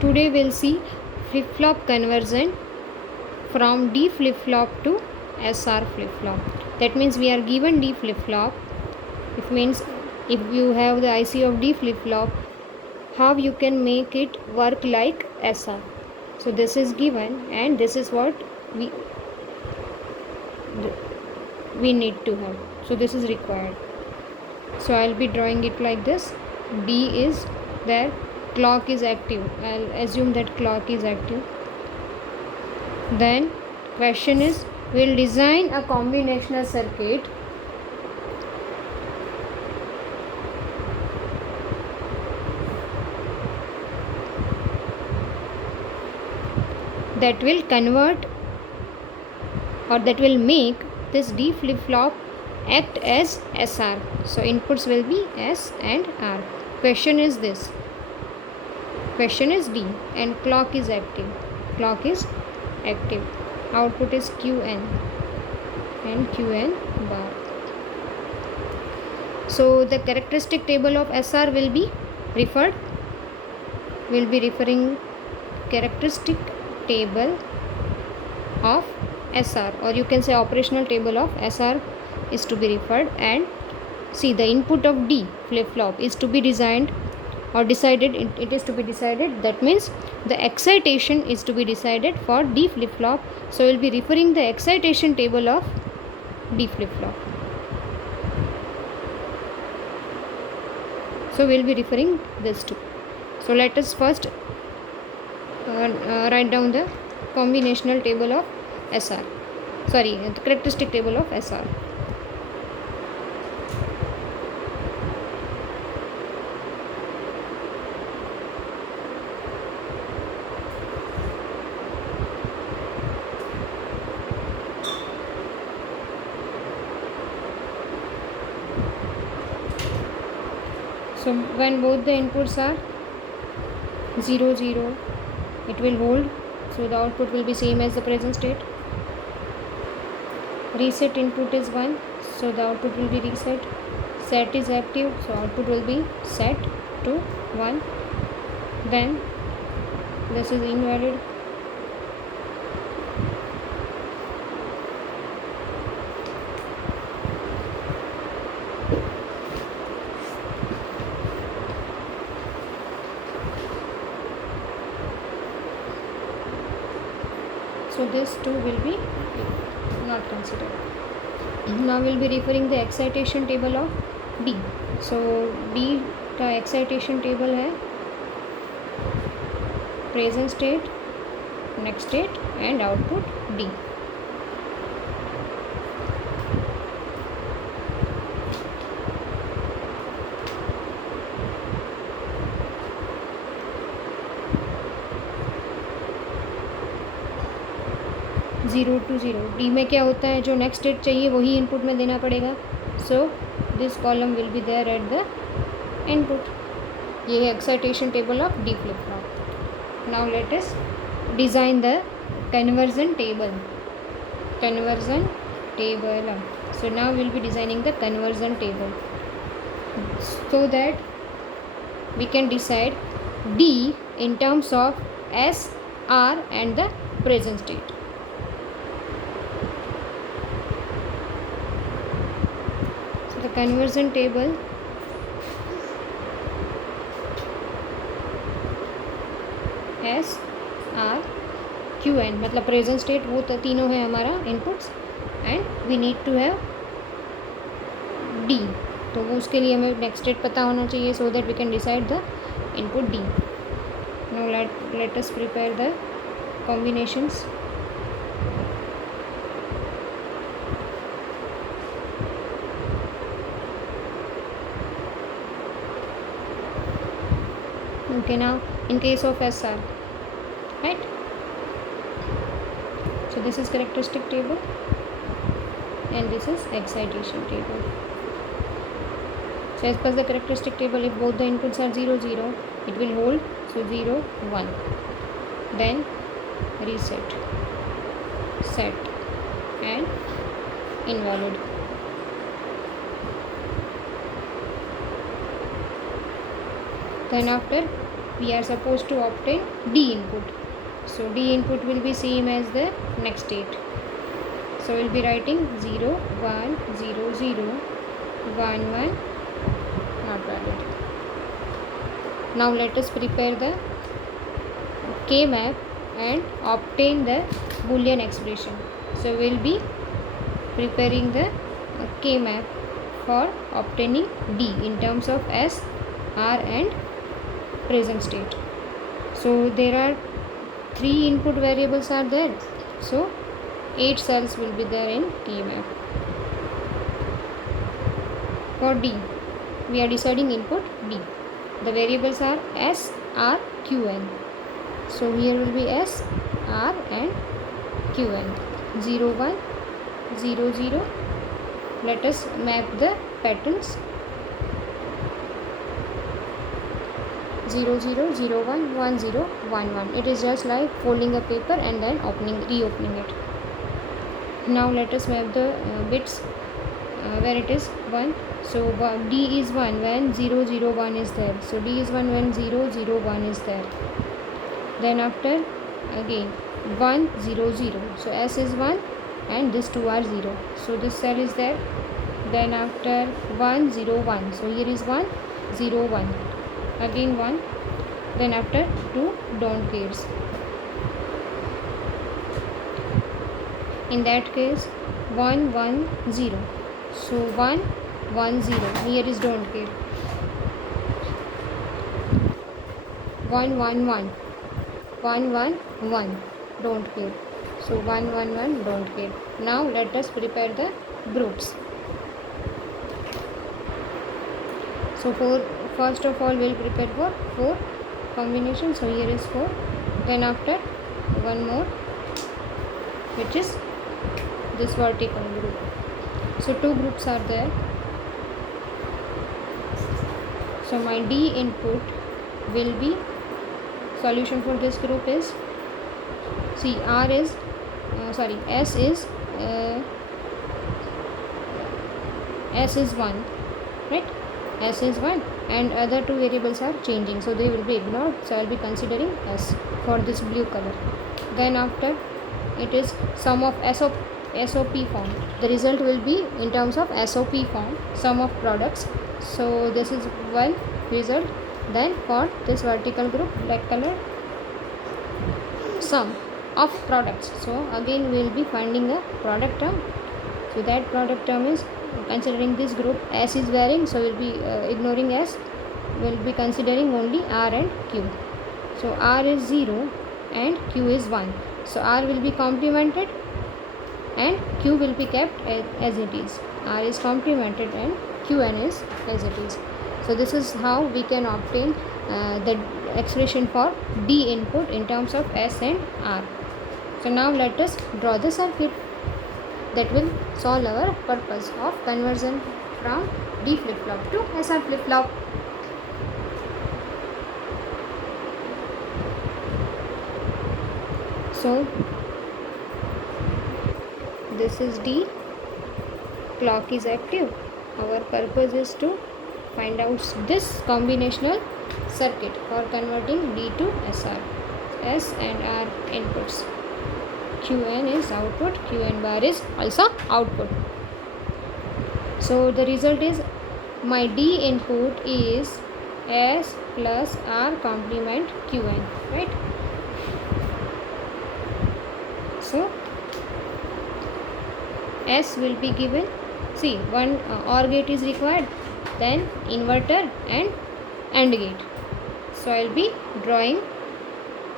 Today we'll see flip-flop conversion from D flip-flop to SR flip-flop. That means we are given D flip-flop. It means if you have the IC of D flip-flop, how you can make it work like SR. So this is given and this is what we need to have. So this is required. So I'll be drawing it like this. D is there, clock is active. I'll assume that clock is active. Then question is, we'll design a combinational circuit that will convert or that will make this D flip-flop act as SR. So inputs will be S and R. Question is this. Question is D and clock is active. Clock is active. Output is Qn and Qn bar. So the characteristic table of SR will be referred. We'll be referring characteristic table of SR, or you can say operational table of SR is to be referred. And see, the input of D flip-flop is to be designed or decided. It is to be decided. That means the excitation is to be decided for D flip-flop. So we'll be referring the excitation table of D flip-flop. So we'll be referring this too. So let us first write down the combinational table of SR. Sorry, the characteristic table of SR. So when both the inputs are 0 0, it will hold. So the output will be same as the present state. Reset input is 1, so the output will be reset. Set is active, so output will be set to 1. Then this is invalid. So this too will be not considered. Now we'll be referring the excitation table of D. So D का excitation table है present state, next state and output D. Zero to zero. D में क्या होता है, जो next state चाहिए वही input में देना पड़ेगा. So this column will be there at the input. ये है excitation table of D flip flop. Now let us design the conversion table. Conversion table. So now we'll be designing the conversion table so that we can decide D in terms of S, R and the present state. So the conversion table S, R, Q N मतलब present state वो तो तीनों है हमारा inputs and we need to have D. तो वो उसके लिए हमें नेक्स्ट स्टेट पता होना चाहिए so that we can decide the input D. Now let us prepare the combinations. Okay, now in case of SR, right? So this is characteristic table and this is excitation table. So as per the characteristic table, if both the inputs are 0 0, it will hold. So 0 1. Then reset, set and invalid. Then after we are supposed to obtain D input. So D input will be same as the next state. So we'll be writing 0 1 0 0 1 1 not valid. Now let us prepare the K map and obtain the Boolean expression. So we'll be preparing the K map for obtaining D in terms of S, R and present state. So there are 3 input variables are there. So 8 cells will be there in K map. For D, we are deciding input D. The variables are S, R, Q, N. So here will be S, R and Q, N. 0, 1, 0, 0. Let us map the patterns. 0, 0, 0, 1, 1, 0, 1, 1. It is just like folding a paper and then reopening it. Now let us map the bits where it is 1. So D is 1 when 0, 0, 1 is there. So D is 1 when 0, 0, 1 is there. Then after again 1, 0, 0. So S is 1 and these 2 are 0. So this cell is there. Then after 1, 0, 1. So here is 1, 0, 1. Again 1. Then after 2 don't cares. In that case 1, 1, 0. So 1, 1, 0. Here is don't care. 1, 1, 1. 1, 1, 1. Don't care. So 1, 1, 1. Don't care. Now let us prepare the groups. So first of all we'll prepare for 4 combinations. So here is 4. Then after one more, which is this vertical group. So 2 groups are there. So my D input will be, solution for this group is, see R is S is 1, right? S is 1 and other 2 variables are changing, so they will be ignored. So I will be considering S for this blue color. Then after it is sum of SOP form. The result will be in terms of SOP form, sum of products. So this is one result. Then for this vertical group, black color, sum of products. So again we will be finding a product term. So that product term is, considering this group, S is varying, so we will be ignoring S. We will be considering only R and Q. So R is 0 and Q is 1. So R will be complemented and Q will be kept as it is. R is complemented and Qn is as it is. So this is how we can obtain the expression for D input in terms of S and R. So now let us draw the circuit that will solve our purpose of conversion from D flip-flop to SR flip-flop. So this is D, clock is active. Our purpose is to find out this combinational circuit for converting D to SR. S and R inputs. Qn is output, Qn bar is also output. So the result is, my D input is S plus R complement Qn, right? So S will be given, see, one OR gate is required, then inverter and AND gate. So I will be drawing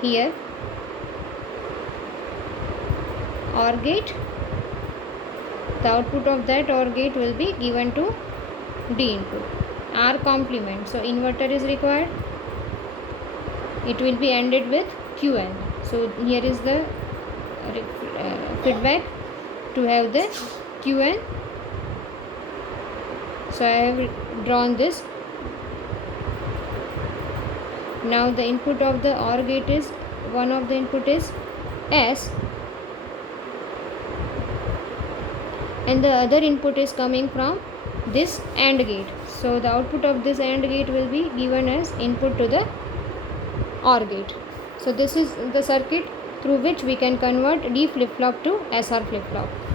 here OR gate. The output of that OR gate will be given to D input. R complement, so inverter is required. It will be ANDed with Qn. So here is the feedback to have the Qn. So I have drawn this. Now the input of the OR gate is, one of the input is S and the other input is coming from this AND gate. So the output of this AND gate will be given as input to the OR gate. So this is the circuit through which we can convert D flip flop to SR flip flop.